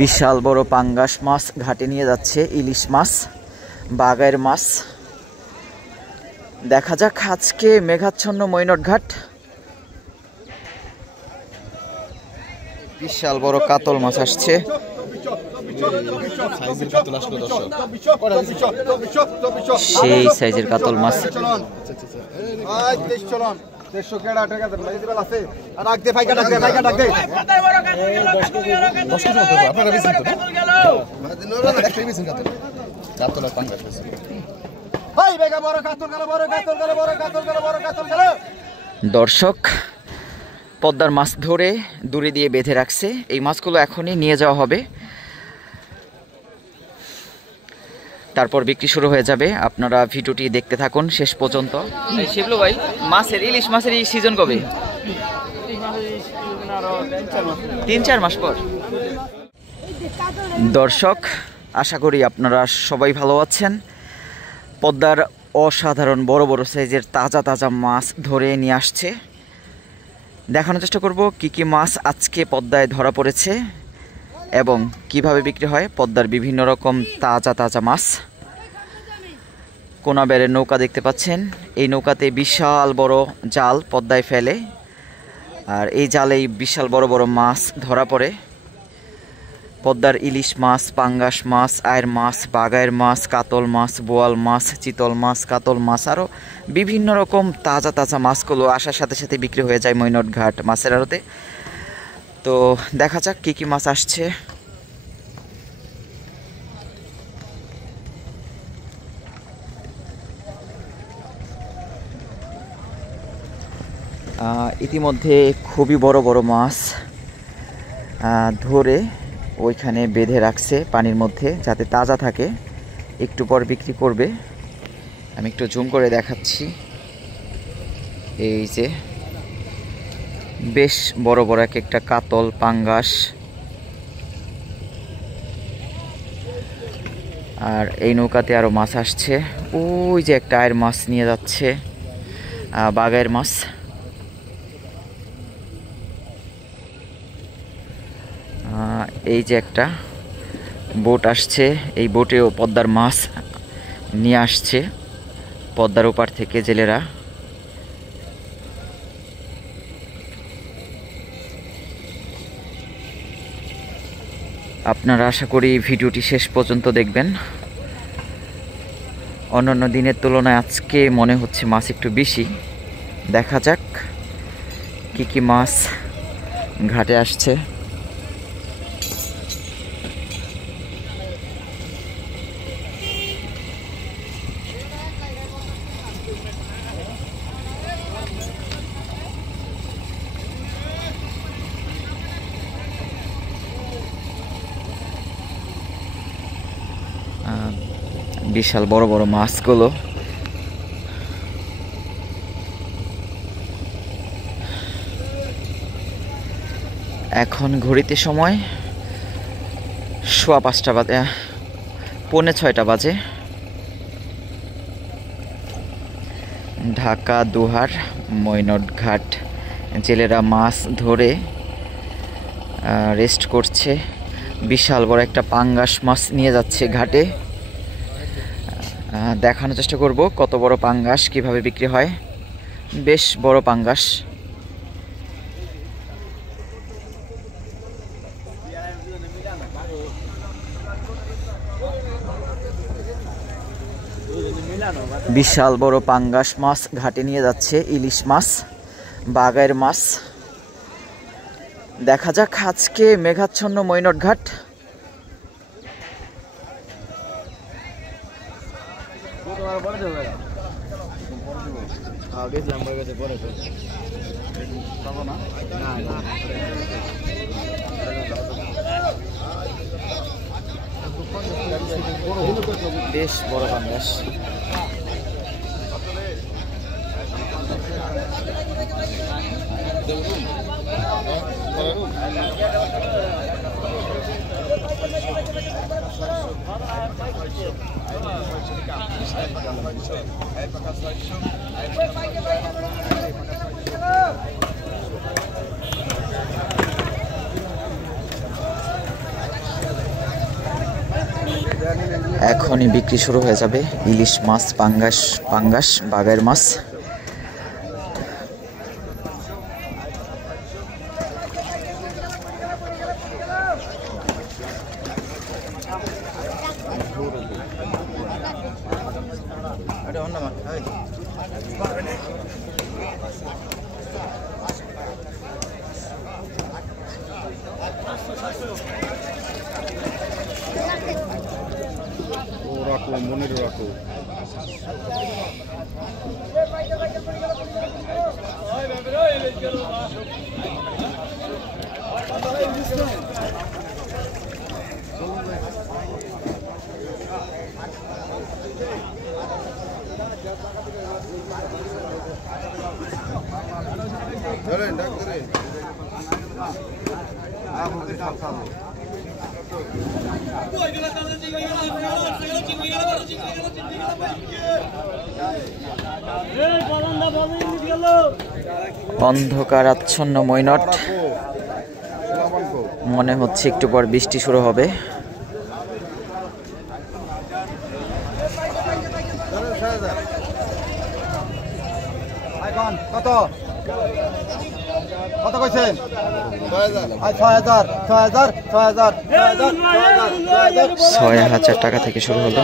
বিশাল বড় পাঙ্গাস মাছ ঘাটে নিয়ে যাচ্ছে, ইলিশ মাছ, বাগাইর মাছ। দেখা যাক আজকে মেঘাচ্ছন্ন মৈনট ঘাট। বিশাল বড় কাতল মাছ আসছে। সেই সাইজের কাতল মাছ। দর্শক পদ্মার মাছ ধরে দড়ি দিয়ে বেঁধে রাখছে। এই মাছগুলো এখনই নিয়ে যাওয়া হবে, তারপর বিক্রি শুরু হয়ে যাবে। আপনারা ভিডিওটি দেখতে থাকুন শেষ পর্যন্ত। শিবলু ভাই, মাছের ইলিশ মাছের এই সিজন কবে? 3-4 মাস পর। দর্শক আশা করি আপনারা সবাই ভালো আছেন। পদ্মার অসাধারণ বড় বড় সাইজের তাজা তাজা মাছ ধরে নিয়ে আসছে। দেখানোর চেষ্টা করব কি কি মাছ আজকে পদ্মায় ধরা পড়েছে এবং কিভাবে বিক্রি হয় পদ্মার বিভিন্ন রকম তাজা তাজা মাছ। কোনাবেড়ের নৌকা দেখতে পাচ্ছেন। এই নৌকাতে বিশাল বড় জাল পদ্মায় ফেলে, আর এই জালেই বিশাল বড় বড় মাছ ধরা পড়ে। পদ্মার ইলিশ মাছ, পাঙ্গাস মাছ, আয়ের মাছ, বাগাইয়ের মাছ, কাতল মাছ, বোয়াল মাছ, চিতল মাছ, কাতল মাছ, আরও বিভিন্ন রকম তাজা তাজা মাছগুলো আসার সাথে সাথে বিক্রি হয়ে যায় মৈনট ঘাট মাছের আড়তে। তো দেখা যাক কী কী মাছ আসছে। ইতিমধ্যে খুবই বড় বড় মাছ ধরে ওইখানে বেঁধে রাখছে পানির মধ্যে, যাতে তাজা থাকে। একটু পর বিক্রি করবে। আমি একটু জুম করে দেখাচ্ছি। এই যে বেশ বড় বড় এক একটা কাতল, পাঙ্গাস। আর এই নৌকাতে আরও মাছ আসছে। ওই যে একটা আয়ের মাছ নিয়ে যাচ্ছে, বাগাইয়ের মাছ। এই যে একটা বোট আসছে, এই বোটেও পদ্মার মাছ নিয়ে আসছে পদ্মার ওপার থেকে জেলেরা। আপনারা আশা করি ভিডিওটি শেষ পর্যন্ত দেখবেন। অন্যান্য দিনের তুলনায় আজকে মনে হচ্ছে মাছ একটু বেশি। দেখা যাক কি কি মাছ ঘাটে আসছে। বিশাল বড় বড় মাছগুলো। এখন ঘড়িতে সময় 5:15 বাজে, 5:45 বাজে। ঢাকা দুহার মৈনট ঘাট জেলেরা মাছ ধরে রেস্ট করছে। বিশাল বড় একটা পাঙ্গাস মাছ নিয়ে যাচ্ছে ঘাটে। দেখানোর চেষ্টা করব কত বড় পাঙ্গাস, কিভাবে বিক্রি হয়। বেশ বড় পাঙ্গাস। বিশাল বড় পাঙ্গাস মাছ ঘাটে নিয়ে যাচ্ছে, ইলিশ মাছ, বাগাইয়ের মাছ। দেখা যাক আজকে মেঘাচ্ছন্ন মৈনট ঘাট। বেশ বড় পাঙ্গাস। এখনই বিক্রি শুরু হয়ে যাবে ইলিশ মাছ, পাঙ্গাস, বাগের মাছ। অন্ধকার আচ্ছন্ন মৈনট, মনে হচ্ছে একটু পর বৃষ্টি শুরু হবে। কত কত কইছেন? ৬,০০০ টাকা থেকে শুরু হলো।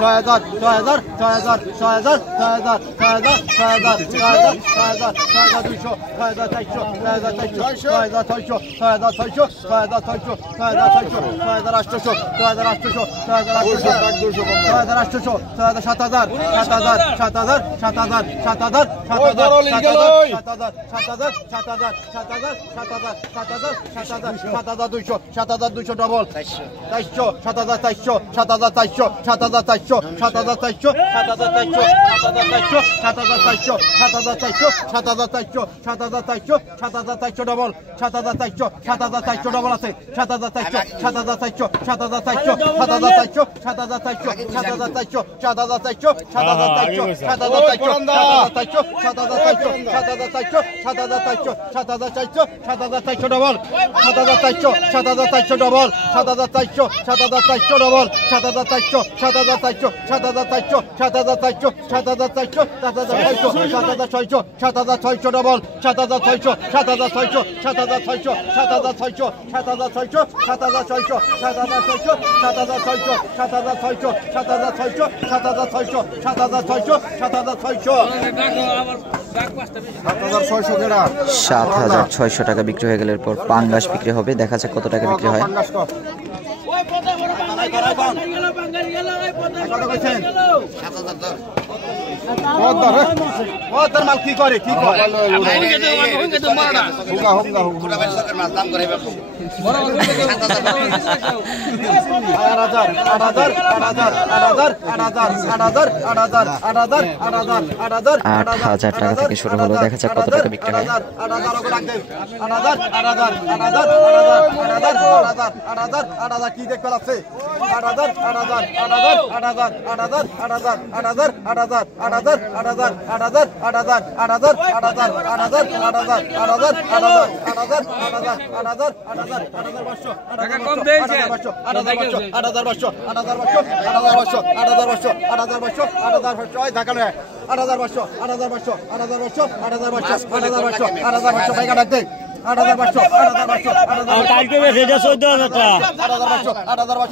৭,২০০ ডবল ৪০০ ৭,৪০০ ৭,৪০০ ৭,৪০০ ৭,৪০০ ৭,৪০০ ৭,৪০০ ৭,৪০০ ৭,৪০০ ৭,৪০০ ৭,৪০০ ডবল ৭,৪০০ ৭,৪০০ ডবল আছে ৭,৪০০ ৭,৪০০ ৭,৪০০ ৭,৪০০ ৭,৪০০ ৭,৪০০ ৭,৪০০ ৭,৪০০ ডবল ৭,৪০০ ৭,৪০০ ডবল ৭,৪০০ ৭,৪০০ ডবল ৭,৪০০ ৭,৪০০ ৭,৪০০ ৭,৪০০ ৭,৪০০ ৭,৪০০ ৭,৬০০ ডবল ৭,৬০০ ৭,৬০০ ৭,৬০০ ৭,৬০০ ৭,৬০০ ৭,৬০০ ৭,৬০০ ৭,৬০০ ৭,৬০০ ৭,৬০০ ৭,৬০০ ৭,৬০০ টাকা বিক্রি হয়ে গেলে পর পাঙ্গাস বিক্রি হবে। দেখা যাক কত টাকা বিক্রি হয়। মাল কি করে কি করে ৮,০০০ টাকা থেকে শুরু হলো। দেখা যাক কত টাকা বিক্রি হয়। ৮,০০০ কি দেখতে পাচ্ছে ৮,০০০ ৮,০০০ ৮,০০০ ৮,০০০ ৮,০০০ ৮,০০০ ৮,০০০ ৮,০০০ ৮,০০০ ৮,০০০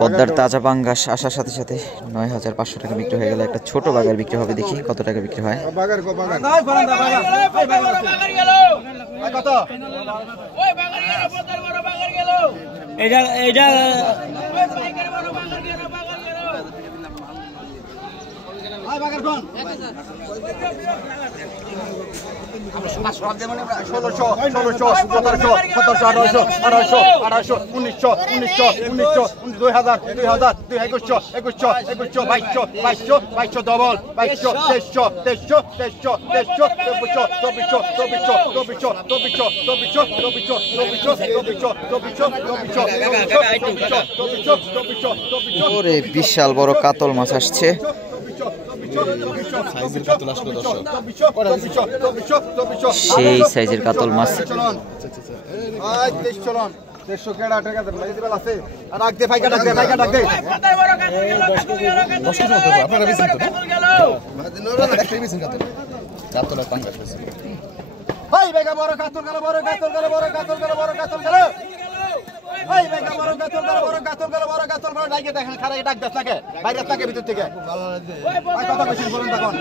পদ্মার তাজা পাঙ্গাস আসার সাথে সাথে ৯,৫০০ টাকা বিক্রি হয়ে গেল। একটা ছোট বাগার বিক্রি হবে, দেখি কত টাকা বিক্রি হয়। ভাই বাগার কোন 1600 1700 1800 1800 1900 2000 2200 ডবল 2200 ওরে বিশাল বড় কাতল মাছ আসছে। সেই সাইজের কাতল মাছ। দেখেন খারাপ ডাক দেশ লাগে বাইরে থাকে ভিতর থেকে কথা বেশি বলুন তখন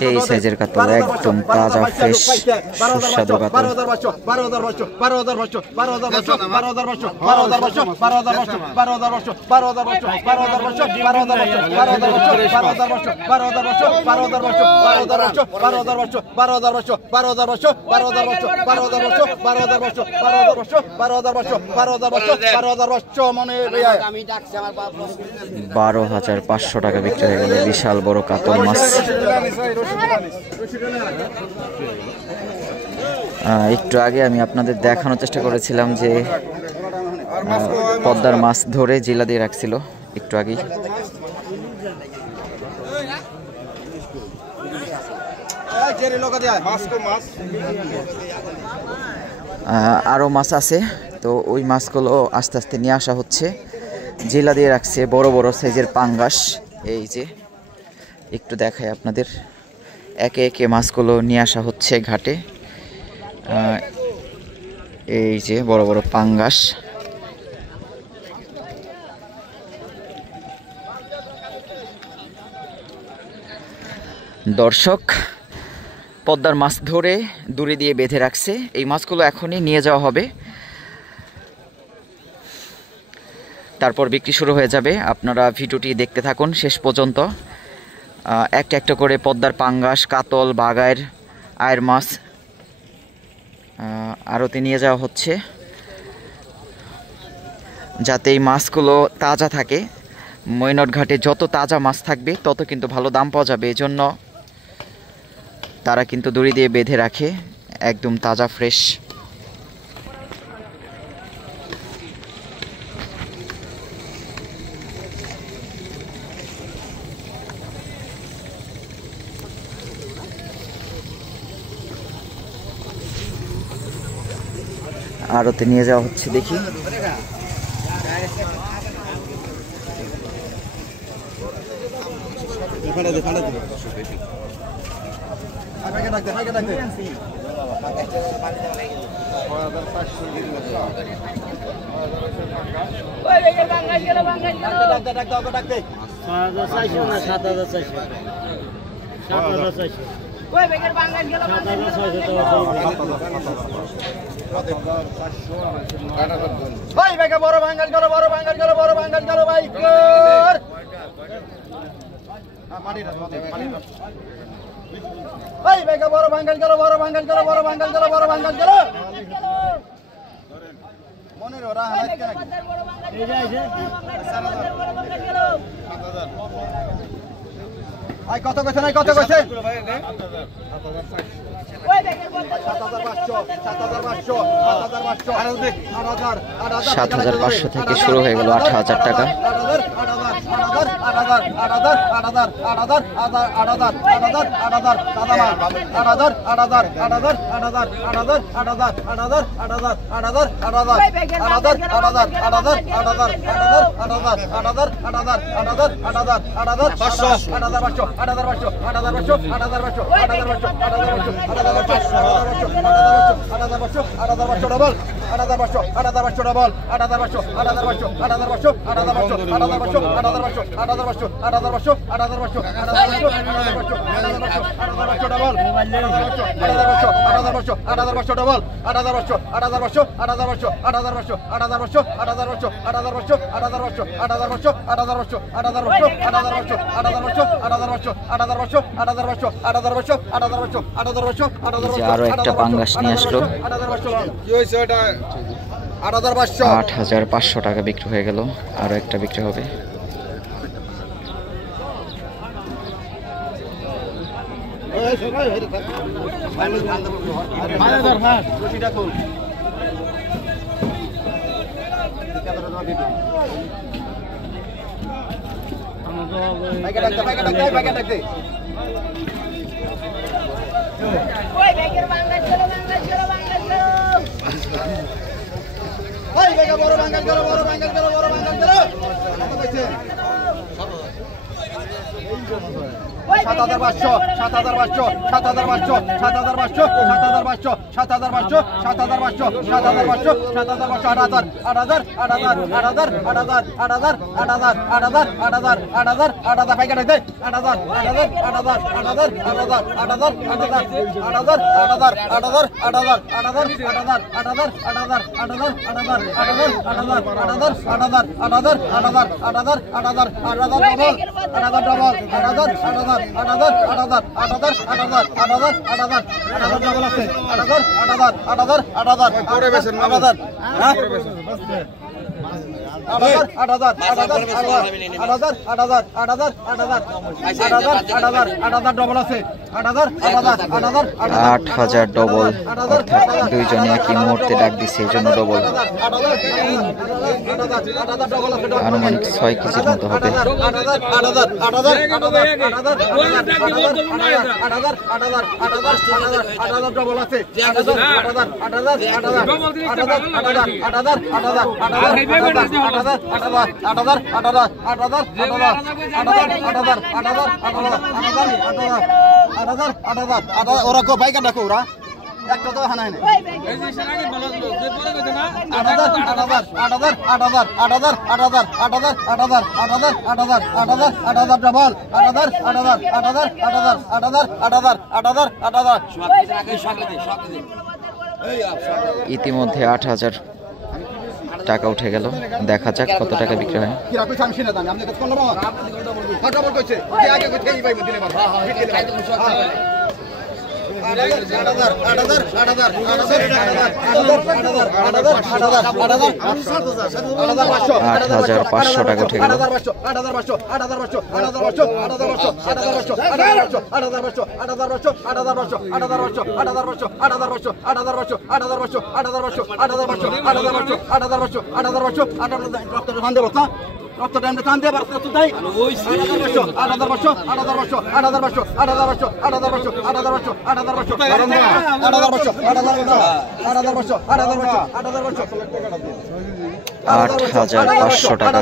সেই সাইজের কাতল একদম তাজা ফ্রেশ সুস্বাদু কাতল। 12,500 টাকা বিক্রি হয়ে গেল বিশাল বড় কাতল মাছ। একটু আগে আমি আপনাদের দেখানোর চেষ্টা করেছিলাম যে পদ্মার মাছ ধরে জেলা দিয়ে রাখছিল একটু আগেই। আরও মাছ আছে, তো ওই মাছগুলো আস্তে আস্তে নিয়ে আসা হচ্ছে। জেলা দিয়ে রাখছে বড় বড় সাইজের পাঙ্গাস। এই যে একটু দেখাই আপনাদের, একে একে মাছগুলো নিয়ে আসা হচ্ছে ঘাটে। এই যে বড় বড় পাঙ্গাস। দর্শক, পদ্মার মাছ ধরে দড়ি দিয়ে বেঁধে রাখছে। এই মাছগুলো এখনই নিয়ে যাওয়া হবে, তারপর বিক্রি শুরু হয়ে যাবে। আপনারা ভিডিওটি দেখতে থাকুন শেষ পর্যন্ত। একটা একটা করে পদ্মার পাঙ্গাস, কাতল, বাগায়ের, আয়ের মাছ আড়তে নিয়ে যাওয়া হচ্ছে, যাতে এই মাছগুলো তাজা থাকে। মৈনট ঘাটে যত তাজা মাছ থাকবে তত কিন্তু ভালো দাম পাওয়া যাবে। এজন্য তারা কিন্তু দড়ি দিয়ে বেঁধে রাখে, একদম তাজা ফ্রেশ। আড়তে নিয়ে যাওয়া হচ্ছে, দেখি ভাই বেগে বড় ভাঙ্গাল গেল, বড় ভাঙ্গাল গেল, বড় ভাঙ্গাল গেল ভাই। ভাই বেগে বড় ভাঙ্গাল গেল, বড় ভাঙ্গাল গেল, বড় ভাঙ্গাল গেল, বড় ভাঙ্গাল গেল। মনে রো রাহ হাত কে এই যাইছে। আই কত কইছে, নাই কত কইছে? 7,500 থেকে শুরু হয়ে গেল 8,000 টাকা। আরো একটা পাঙ্গাস নিয়ে আসলো। 8,500 টাকা বিক্রি হয়ে গেল। আরো একটা বিক্রি হবে। $8,000 ডবল, অর্থাৎ দুইজনে একই মুহূর্তে ডাক দিছে, এই জন্য ডবল। আনুমানিক 6 কেজির মতো হবে। ওরা গো বাইকা ডাকো ওরা একটা তো হানায় না। ইতিমধ্যে 8,000 টাকা উঠে গেল। দেখা যাক কত টাকা বিক্রি হয়। $8,500 টাকা উঠে গেল। রক্ত টাইম টান দিয়ে বারো তো তাই 8,500 টাকা।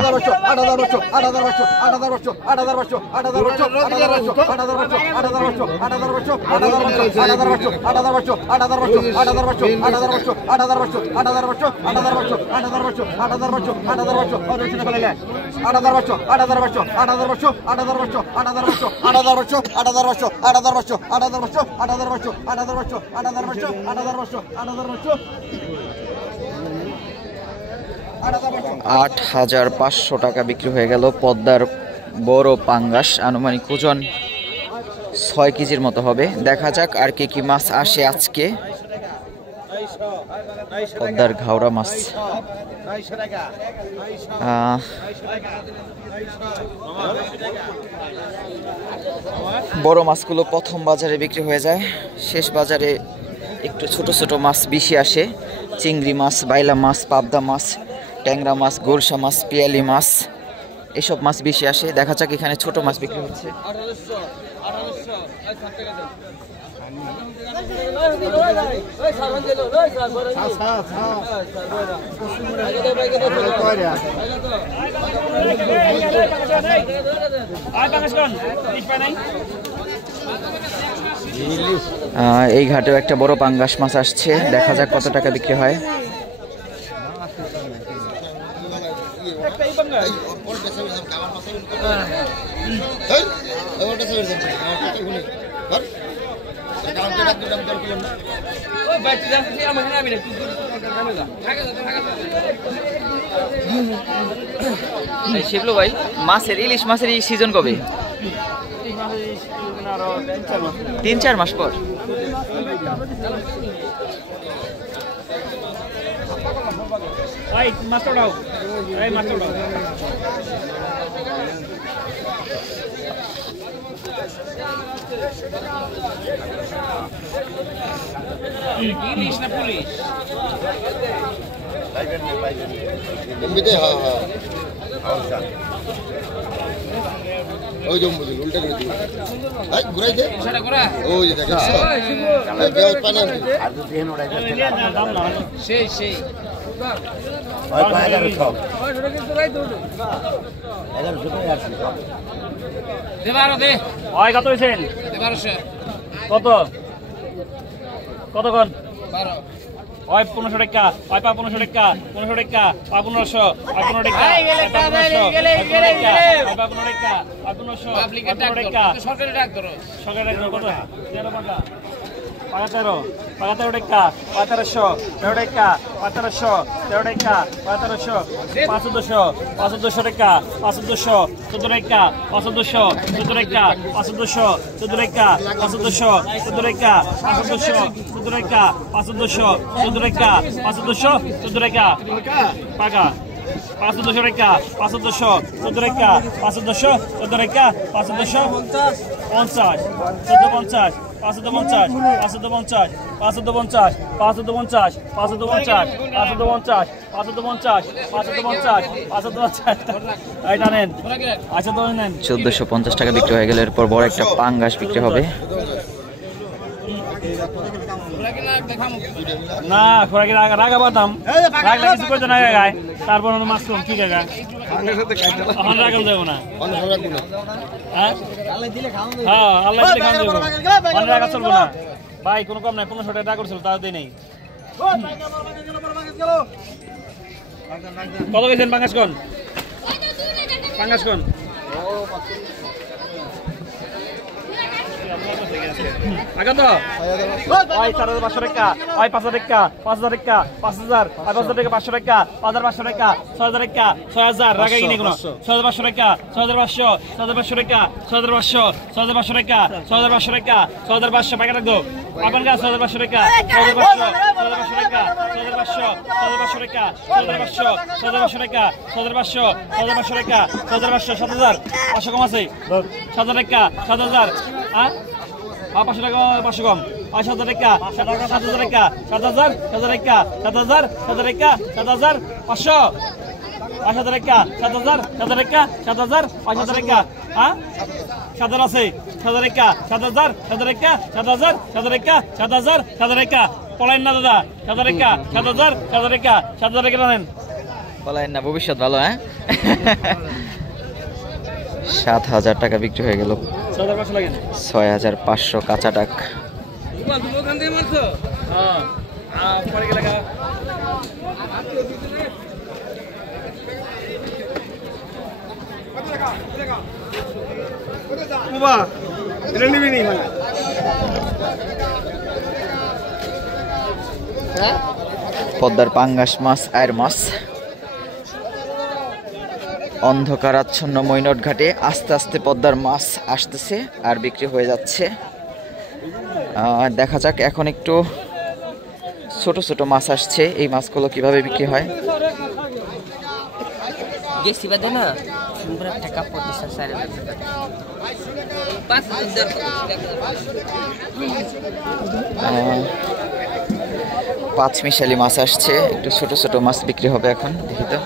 $8,500 টাকা বিক্রি হয়ে গেল পদ্মার বড় পাঙ্গাস। আনুমানিক ওজন 6 কেজির মতো হবে। দেখা যাক আর কি কি মাছ আসে আজকে। পদ্মার ঘাওড়া মাছ। বড় মাছগুলো প্রথম বাজারে বিক্রি হয়ে যায়, শেষ বাজারে একটু ছোট ছোট মাছ বেশি আসে। চিংড়ি মাছ, বাইলা মাছ, পাবদা মাছ, ট্যাংরা মাছ, গোলসা মাছ, পিয়ালি মাছ, এসব মাছ বেশি আসে। দেখা যাক এখানে ছোট মাছ বিক্রি হচ্ছে। এই ঘাটেও একটা বড় পাঙ্গাস মাছ আসছে, দেখা যাক কত টাকা বিক্রি হয়। শিবলু ভাই, মাছের ইলিশ মাছের এই সিজন কবে? 3-4 মাস পর। ইলিশ না পুলিশ? ওই জম্বুজি উল্টা করে দিই, আই ঘুরাই দে, ওই দেখেন পানি আর দেন ওড়াই দে, সেই সেই ওই পায়দার সব এলাম জুতাই আসছে সব দেবারো দে। ওই কত হইছেন? 1200। কত কত কোন? 12। ওই 1500 টাকা, ওই 1500 টাকা, 1500 টাকা, 1500, 1500 টাকা, 1500, পাবলিকের ডাক ধরো, সরকারি ডাক ধরো। সরকারি কত? 13 টাকা, 13, 13 টাকা, 1300, 13 টাকা, 1300, 13 টাকা, 1300, 500, 500 টাকা, 500, 14 টাকা, 500, 14 টাকা, 500, 14 টাকা, 500, 14 টাকা, 500, 14 টাকা, 500, 14 টাকা, 500, 14 টাকা, পাকা 500 টাকা, 500, 14 টাকা, 500, 14 টাকা, 500, 50, 50, 550, 550, 550, 550, 550, 550, 550, 550, 550, এটা নেন। আচ্ছা তো নেন। 1450 টাকা বিক্রি হয়ে গেলে এরপর বড় একটা পাঙ্গাস বিক্রি হবে। না খোরাকি রাগা বাদাম রাগলে কিছু করতে না গায়, তারপর মাছ কম ঠিক আছে, এখন রাগল দেবো না। হ্যাঁ আল্লাহ দিলে খাওয়া দেবো, অন্য রাগা চলবো না ভাই, কোনো কম নাই। 1500 টাকা করছিল তাও দেয় নেই। কত গেছেন পাঙ্গাস কোন? পাঙ্গাস কোন? আগে তো ওই 4500 টাকা, ওই 5000 টাকা, 5000 টাকা, 5000, ওই 5000 টাকা, 500 টাকা, 5500 টাকা, 6000 টাকা, 6000 রাগা কিনে কোনো 6500 টাকা, 6500, 6500 টাকা, 6500, 6500 টাকা, 6500 টাকা, 6500 টাকা রাখো। আপন গা 6500 টাকা, 6500, 6500 টাকা, 6500, 6500 টাকা, 6500, 6500 টাকা, 6500, 6500 টাকা, 6500, 7000, 500 কম আছে 7000 টাকা, 7000, হ্যাঁ 500 টাকা, 500 কম, 5000 টাকা, 7000 টাকা, 7000, 7000 টাকা, 7000, 7000 টাকা, 7000, 500, 5000 টাকা, 7000, 7000 টাকা, 7000, 5000 টাকা, হ্যাঁ 7000 আছে, 7000 টাকা, 7000, 7000 টাকা, 7000, 7000 টাকা, 7000, 7000 টাকা, পলাইন না দাদা, 7000 টাকা, 7000, 7000 টাকা, 7000 টাকা নেন। বলেন না, ভবিষ্যৎ ভালো। হ্যাঁ 7000 টাকা বিক্রি হয়ে গেল। 6500 কাঁচা টাক। পদ্মার পাঙ্গাস মাছ, আয়ের মাছ অন্ধকারাচ্ছন্ন মৈনট ঘাটে আস্তে আস্তে পদ্মার মাছ আসতেছে আর বিক্রি হয়ে যাচ্ছে। দেখা যাক, এখন একটু ছোট ছোট মাছ আসছে, এই মাছগুলো কিভাবে বিক্রি হয়? গেছি বাদে না সুন্দর একটা কাপড় দিচ্ছে স্যার পাঁচ মিশালি মাছ আসছে, একটু ছোট ছোট মাছ বিক্রি হবে এখন, দেখি তো।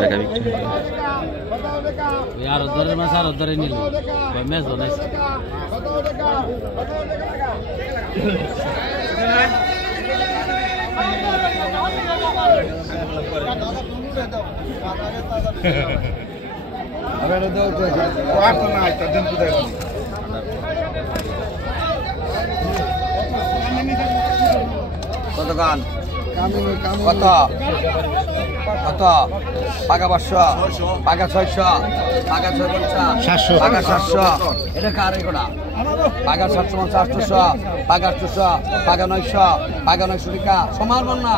টাকা বিক্রি হবে। আর ধরে মাছ আর ধরে নিল ম্যাচ বানাইছে কত গান কত কত পাকা 500 পাকা 600 পাকা 650 পাকা 700 এটা কার এগুলা পাকা 750 800 পাকা 800 পাকা 900 পাকা 900 টাকা সমান না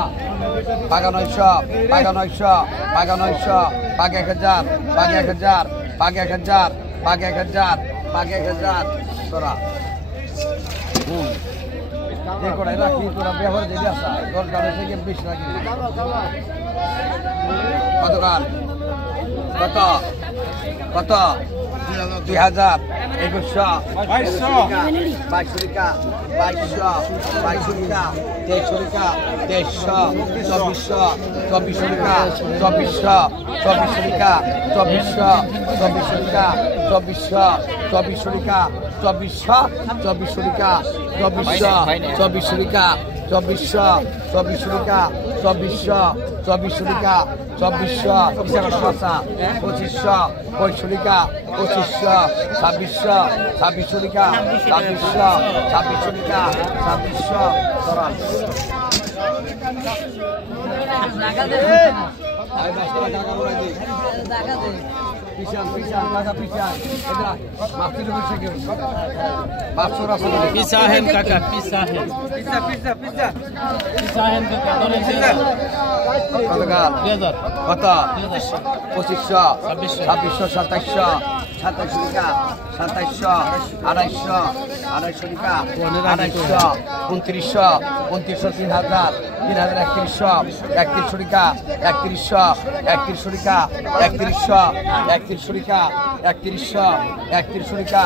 পাকা 900 পাকা 900 পাকা 900 পাকা 1000 পাকা 1000 পাকা 1000 পাকা 1000 পাকা 1000 তোরা ये कोड़ा है ना कि कोड़ा व्यवहार दे दिया सा और गाने से के 20 लाख कत गान कत कत 2000 2100 2200 2200 2200 Pisan, kakak pisan. Edra, mati dulu segi. Masuk rasa dulu. pisahin kakak pisahin pisahin kakak boleh pisahin Kata kan? 2000 Kata? 2500, 2600, 2700, 2700 টাকা, 2700, 2800, 2800 টাকা, 2800, 2900, 2900, 3000, 3000, 3100, 3100 টাকা, 3100, 3100 টাকা, 3100, 3100 টাকা, 3100, 3100 টাকা,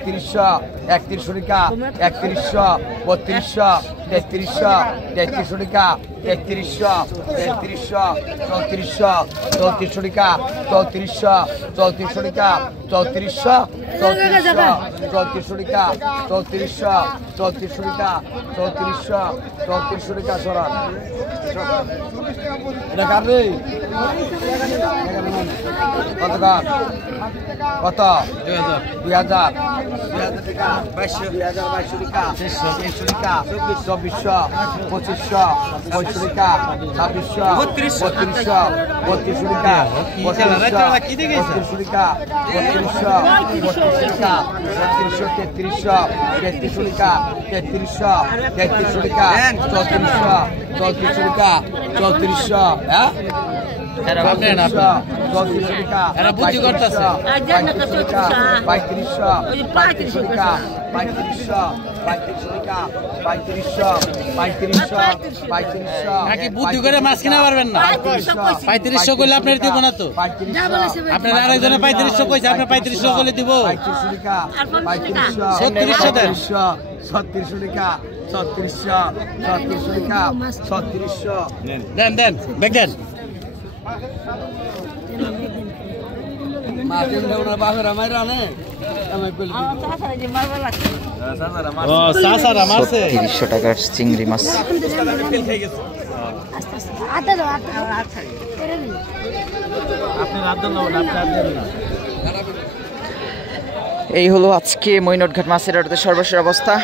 3100, 3100 টাকা, 3100, 3200, 3300, 3300 টাকা, 3300, 3300, 3400, 3400 টাকা, 3400, 3400 টাকা, 3400, 3400 টাকা, 3400, 3400 টাকা, 3400, 3400 টাকা সরান। এটা কার রে? কত কার? কত? 2000 টাকা, 2200 টাকা, 2300 টাকা, 2400, 2500, 2500 টাকা, 2600, 3200, 3200 টাকা, 3200 টাকা, 3200 টাকা, 3300, 3300, 3300 টাকা, 3300, 3300 টাকা, 3400, 3400 টাকা, 3400, হ্যাঁ? 3400 টাকা, 3500 টাকা, 3500 টাকা, 3500 নাকি বুদ্ধি করে মাছ কিনা পারবেন না 3500 কইলে আপনার দিব না তো আপনার আরেকজনে 3500 কইছে আপনি 3500 কইলে দিব 3500 টাকা 3600 দেন 3600 টাকা 3600 টাকা 3600 দেন দেন ব্যাগ দেন মাছের লেউনা বাপের আমার আনে আমি বলি ও সাসারা মারছে 300 টাকার চিংড়ি মাছ। এই হলো আজকে মইনটঘাট মাছের আড়তে সর্বশেষ অবস্থা।